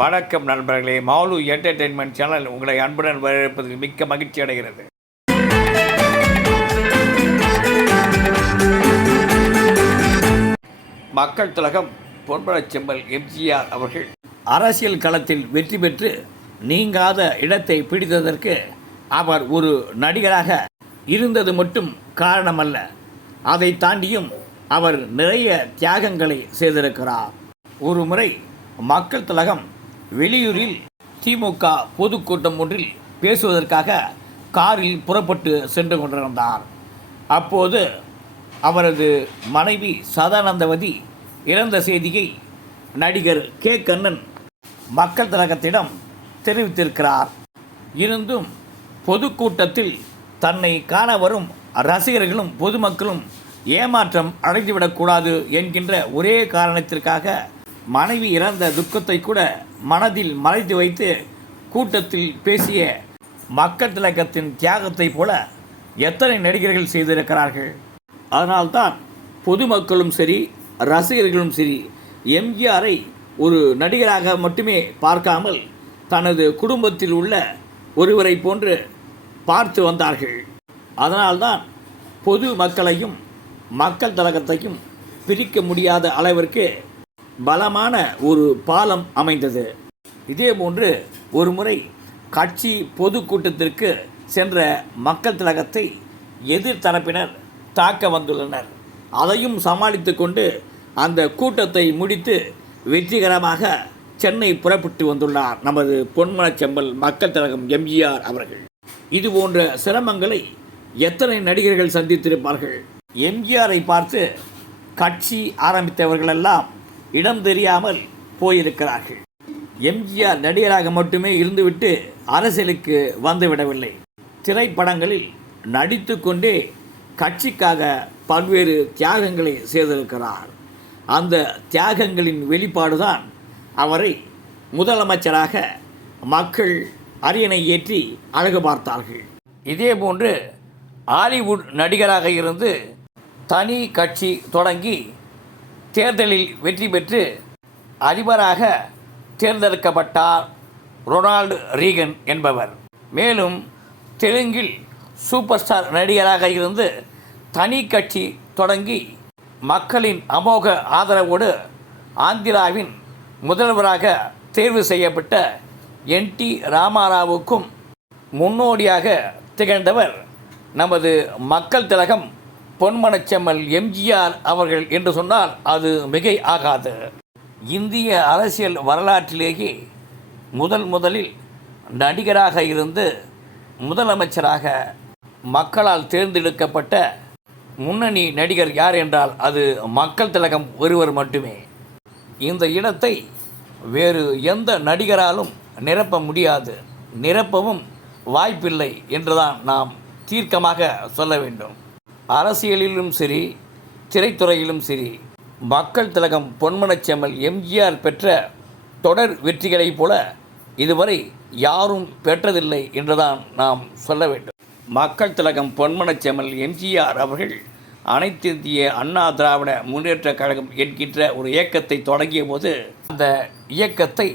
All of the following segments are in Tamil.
வணக்கம் நண்பர்களே மாலு என்டர்டெயின்மெண்ட் சேனல் உங்களை அன்புடன் வரவேற்பதில் மிக்க மகிழ்ச்சி அடைகிறது. மக்கள் திலகம் பொன்பழச் செம்பல் எம்ஜிஆர் அவர்கள். அரசியல் களத்தில் வெற்றி பெற்று நீங்காத இடத்தை பிடித்ததற்கு அவர் ஒரு நடிகராக இருந்தது மட்டும் காரணமல்ல. அதை தாண்டியும் அவர் நிறைய தியாகங்களை செய்திருக்கிறார். ஒரு முறை மக்கள் திலகம் வெளியூரில் திமுக பொதுக்கூட்டம் ஒன்றில் பேசுவதற்காக காரில் புறப்பட்டு சென்று கொண்டிருந்தார். அப்போது அவரது மனைவி சதானந்தவதி இறந்த செய்தியை நடிகர் கே கண்ணன் மக்கள் தரகத்திடம் தெரிவித்திருக்கிறார். இருந்தும் பொதுக்கூட்டத்தில் தன்னை காண வரும் ரசிகர்களும் பொதுமக்களும் ஏமாற்றம் அடைந்துவிடக்கூடாது என்கின்ற ஒரே காரணத்திற்காக மனைவி இறந்த துக்கத்தை கூட மனதில் மறைத்து வைத்து கூட்டத்தில் பேசிய மக்கள் திலகத்தின் தியாகத்தைப் போல எத்தனை நடிகர்கள் செய்திருக்கிறார்கள்? அதனால்தான் பொதுமக்களும் சரி ரசிகர்களும் சரி எம்ஜிஆரை ஒரு நடிகராக மட்டுமே பார்க்காமல் தனது குடும்பத்தில் உள்ள ஒருவரை போன்று பார்த்து வந்தார்கள். அதனால்தான் பொது மக்களையும் மக்கள் தலகத்தையும் பிரிக்க முடியாத அளவிற்கு பலமான ஒரு பாலம் அமைந்தது. இதேபோன்று ஒரு முறை கட்சி பொதுக்கூட்டத்திற்கு சென்ற மக்கள் திலகத்தை எதிர்த்தரப்பினர் தாக்க வந்துள்ளனர். அதையும் சமாளித்து கொண்டு அந்த கூட்டத்தை முடித்து வெற்றிகரமாக சென்னை புறப்பட்டு வந்துள்ளார் நமது பொன்மலச்செம்பல் மக்கள் திலகம் எம்ஜிஆர் அவர்கள். இது போன்ற சிரமங்களை எத்தனை நடிகர்கள் சந்தித்திருப்பார்கள்? எம்ஜிஆரை பார்த்து கட்சி ஆரம்பித்தவர்களெல்லாம் இடம் தெரியாமல் போயிருக்கிறார்கள். எம்ஜிஆர் நடிகராக மட்டுமே இருந்துவிட்டு அரசியலுக்கு வந்துவிடவில்லை. திரைப்படங்களில் நடித்து கொண்டே கட்சிக்காக பல்வேறு தியாகங்களை செய்திருக்கிறார். அந்த தியாகங்களின் வெளிப்பாடுதான் அவரை முதலமைச்சராக மக்கள் அரியணை ஏற்றி அழகு பார்த்தார்கள். இதேபோன்று ஹாலிவுட் நடிகராக இருந்து தனி கட்சி தொடங்கி தேர்தலில் வெற்றி பெற்று அதிபராக தேர்ந்தெடுக்கப்பட்டார் ரொனால்டு ரீகன் என்பவர். மேலும் தெலுங்கில் சூப்பர் ஸ்டார் நடிகராக இருந்து தனி கட்சி தொடங்கி மக்களின் அமோக ஆதரவோடு ஆந்திராவின் முதல்வராக தேர்வு செய்யப்பட்ட என். டி. ராமாராவுக்கும் முன்னோடியாக திகழ்ந்தவர் நமது மக்கள் திலகம் பொன்மனச்செம்மல் எம்ஜிஆர் அவர்கள் என்று சொன்னால் அது மிகை ஆகாது. இந்திய அரசியல் வரலாற்றிலேயே முதல் முதலில் நடிகராக இருந்து முதலமைச்சராக மக்களால் தேர்ந்தெடுக்கப்பட்ட முன்னணி நடிகர் யார் என்றால் அது மக்கள் திலகம் ஒருவர் மட்டுமே. இந்த இடத்தை வேறு எந்த நடிகராலும் நிரப்ப முடியாது. நிரப்பவும் வாய்ப்பில்லை என்றுதான் நாம் தீர்க்கமாக சொல்ல வேண்டும். அரசியலிலும் சரி திரைத்துறையிலும் சரி மக்கள் திலகம் பொன்மனச்செம்மல் எம்ஜிஆர் பெற்ற தொடர் வெற்றிகளைப் போல இதுவரை யாரும் பெற்றதில்லை என்றுதான் நாம் சொல்ல வேண்டும். மக்கள் திலகம் பொன்மனச்செம்மல் எம்ஜிஆர் அவர்கள் அனைத்து இந்திய அண்ணா திராவிட முன்னேற்ற கழகம் என்கின்ற ஒரு இயக்கத்தை தொடங்கிய போது அந்த இயக்கத்தை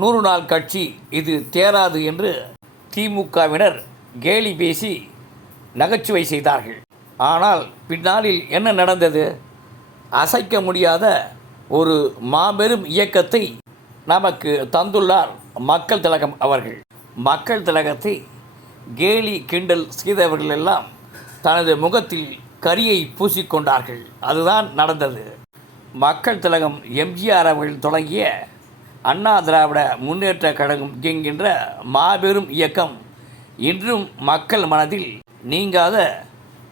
நூறு நாள் கட்சி இது தேராது என்று திமுகவினர் கேலி பேசி நகைச்சுவை செய்தார்கள். ஆனால் பின்னாளில் என்ன நடந்தது? அசைக்க முடியாத ஒரு மாபெரும் இயக்கத்தை நமக்கு தந்துள்ளார் மக்கள் திலகம் அவர்கள். மக்கள் திலகத்தை கேலி கிண்டல் செய்தவர்கள் எல்லாம் தனது முகத்தில் கரியை பூசிக்கொண்டார்கள் அதுதான் நடந்தது. மக்கள் திலகம் எம்ஜிஆர் அவர்கள் தொடங்கிய அண்ணா திராவிட முன்னேற்ற கழகம் என்கின்ற மாபெரும் இயக்கம் இன்றும் மக்கள் மனதில் நீங்காத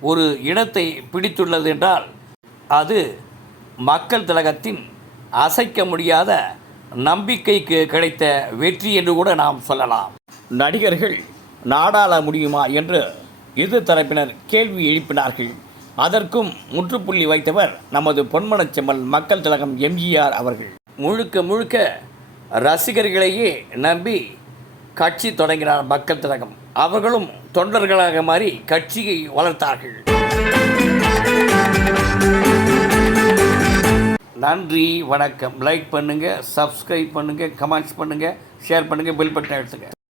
ஒரு இடத்தை பிடித்துள்ளது என்றால் அது மக்கள் திலகத்தின் அசைக்க முடியாத நம்பிக்கைக்கு கிடைத்த வெற்றி என்று கூட நாம் சொல்லலாம். நடிகர்கள் நாடாள முடியுமா என்று இரு தரப்பினர் கேள்வி எழுப்பினார்கள். அதற்கும் முற்றுப்புள்ளி வைத்தவர் நமது பொன்மனச்செம்மல் மக்கள் திலகம் எம்ஜிஆர் அவர்கள். முழுக்க முழுக்க ரசிகர்களையே நம்பி கட்சி தொடங்கினார் மக்கள் திலகம். அவர்களும் தொண்டர்களாக மாறி கட்சியை வளர்த்தார்கள். நன்றி வணக்கம். லைக் பண்ணுங்கள் சப்ஸ்கிரைப் பண்ணுங்கள் கமெண்ட்ஸ் பண்ணுங்கள் ஷேர் பண்ணுங்கள் பில் பட்டன் எடுத்துங்க